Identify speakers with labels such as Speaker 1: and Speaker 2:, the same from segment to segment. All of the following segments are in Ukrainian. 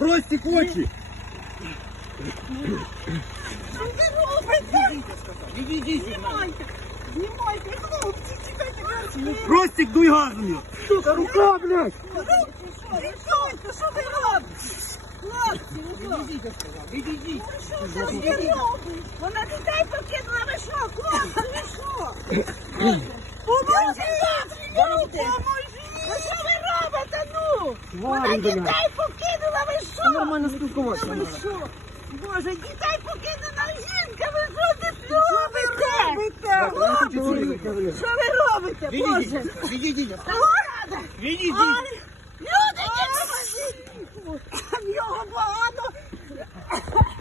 Speaker 1: Ростик очі!
Speaker 2: Знімайте, знімайте, хлопці, чекайте, гарські.
Speaker 1: Ростик, дуй газом його! Сука, рука, блядь!
Speaker 2: Відчуйте, що ви робите? Хлопці, ви що?
Speaker 1: Відійдіть!
Speaker 2: Що це ви робите? Вона дітей покинула, ви що, хлопці, ви що? Поможіть! Поможіть! Ви що ви робите, ну? Вона дітей покинула, ви
Speaker 1: Нормально спілкуватися
Speaker 2: ви що? Боже, дітей покинула жінка, ви що тут робите? Що ви робите, Боже?
Speaker 1: Відійдіть! Відійдіть!
Speaker 2: Люди, не поможіть! Його багато!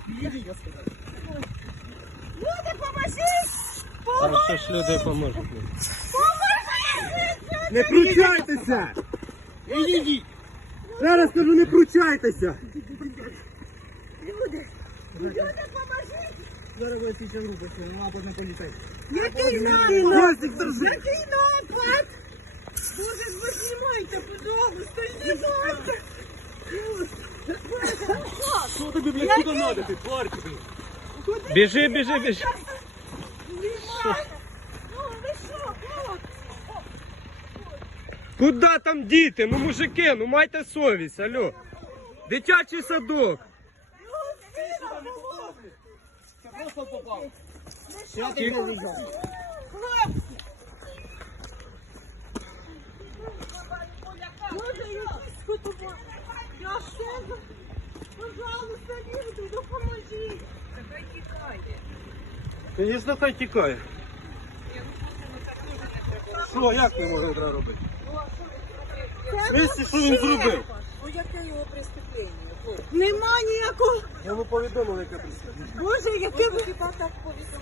Speaker 1: Відійдіть, я сказав.
Speaker 2: Люди, поможіть!
Speaker 3: А що ж люди поможуть?
Speaker 2: Поможіть!
Speaker 1: Не кручайтеся! Відійдіть! Зараз кажу, не кручайтеся!
Speaker 2: Люди, поможіть!
Speaker 1: Зараз ви січа рубите, напад на поліцей.
Speaker 2: Який напад? Який напад? Боже, ви знімайте, пожалуйста, знімайте!
Speaker 1: Що тобі, блядь, сюди надо, ти тварь тобі?
Speaker 3: Біжи, біжи, біжи.
Speaker 2: Знімайте! Ну, ви що, хлопці?
Speaker 3: Куда там діти? Ну мужики, ну майте совість, алло. Дитячий садок.
Speaker 1: просто попав.
Speaker 2: Ви що,
Speaker 3: Ті-
Speaker 2: хлопці? Боже, якісь фотома. Я ще, пожалуйста, люди, допоможіть. Хай тікає.
Speaker 1: Звісно, хай тікає. Що, як ми можемо треба робити? В смислі, що він зробив?
Speaker 2: Ну, яке його преступлення? Нема ніякого.
Speaker 1: Я йому повідомив, яке присутнє.
Speaker 2: Боже, яке ви хіба так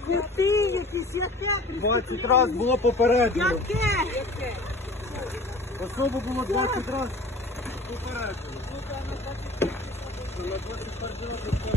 Speaker 2: Скрути якісь, яке
Speaker 1: 20 разів було попереджено.
Speaker 2: Яке? Яке?
Speaker 1: Особу було 20 разів попереджено. На 21 раз